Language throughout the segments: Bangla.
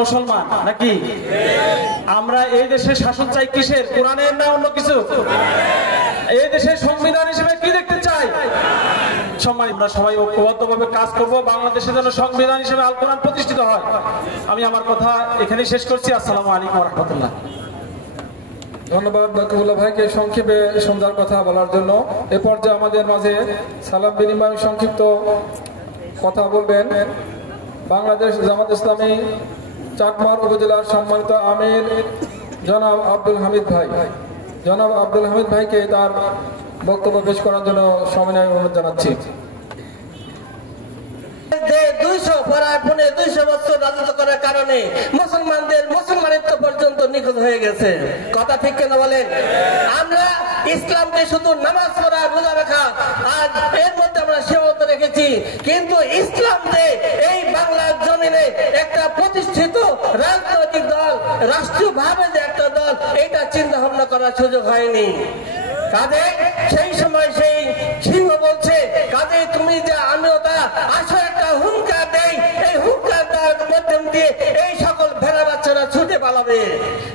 মুসলমান নাকি? আমরা এই দেশে শাসন চাই কিসের? কোরআনের না অন্য কিছু? এই দেশের সংবিধান হিসেবে কি দেখতে চাই? সম্মান। আমরা সবাই ঐক্যবদ্ধভাবে কাজ করব, বাংলাদেশে যেন সংবিধান হিসেবে আল কোরআন প্রতিষ্ঠিত হয়। আমি আমার কথা এখানেই শেষ করছি। আসসালামু আলাইকুম ওয়া রাহমাতুল্লাহ। ধন্যবাদ বাকিবুল্লাহ ভাইকে সংক্ষেপে সন্ধ্যার কথা বলার জন্য। এ পর্যায়ে আমাদের মাঝে সালাম বিনিময় সংক্ষিপ্ত কথা বলবেন বাংলাদেশ জামাত ইসলামী চাকমার উপজেলার সম্মানিত আমির জনাব আব্দুল হামিদ ভাই। জনাব আব্দুল হামিদ ভাইকে তার বক্তব্য পেশ করার জন্য সবিনয় অনুরোধ জানাচ্ছি। 200 বছর রাজত্ব করার কারণে মুসলমানদের মুসলমানিত্ব পর্যন্ত নিখোঁজ হয়ে গেছে। কথা ঠিক কেন বলেন? আমরা ইসলামকে শুধু নামাজ পড়া, রোজা রাখা আর এর মধ্যে আমরা সীমাবদ্ধ রেখেছি, কিন্তু ইসলামকে এই বাংলার জমিনে একটা প্রতিষ্ঠিত রাজনৈতিক দল, রাষ্ট্রীয়ভাবে যে একটা দল, এটা চিন্তা ভাবনা করার সুযোগ হয়নি। কাজে সেই সময় সেই সিংহ বলছে, কাজে তুমি যা আমিও তা, আসো একটা হুঙ্কার দেই, এই হুঙ্কার দেওয়ার মাধ্যম দিয়ে এই সকল ভেড়া বাচ্চারা ছুটে পালাবে।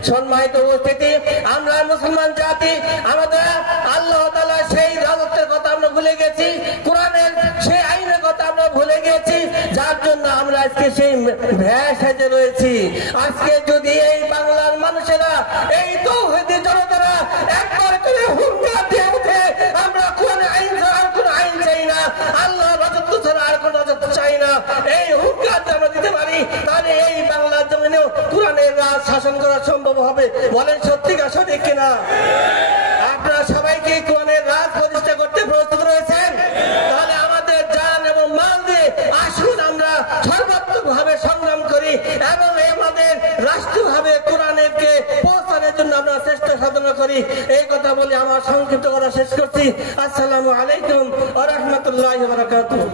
সম্মানিত উপস্থিতি, আমরা মুসলমান জাতি, আমাদের আল্লাহ তাআলা সেই রাজত্বের কথা আমরা ভুলে গেছি, কোরআনের সেই আইনের কথা আমরা ভুলে গেছি, যার জন্য আমরা আজকে সেই ভ্যাঁ সেজে রয়েছি। আজকে যদি এই বাংলার মানুষেরা, এই তৌহিদি জনতারা একবার করে হুঙ্কার দিয়ে উঠে, আমরা কোন আইন ছাড়া আর কোন আইন চাই না, আল্লাহ রাজত্ব ছাড়া আর কোন রাজত্ব চাই না, এই হুঙ্কার আমরা দিতে পারি, তাহলে এই বাংলার জমিনেও কোরআনের রাজ শাসন করা সম্ভব হবে। বলেন সত্যিকার সঠিক কিনা? আপনারা সবাইকে কোরআনের রাজ প্রতিষ্ঠা করতে প্রস্তুত রয়েছেন? তাহলে আমাদের জান এবং মাল দিয়ে আসুন আমরা সর্বাত্মকভাবে সংগ্রাম করি এবং আমাদের রাষ্ট্রভাবে কোরআনকে পৌঁছানোর জন্য আমরা চেষ্টা সাধনা করি। এই কথা বলে আমার সংক্ষিপ্ত করা শেষ করছি। আসসালামু আলাইকুম ওয়া রাহমাতুল্লাহি ওয়া বারাকাতুহু।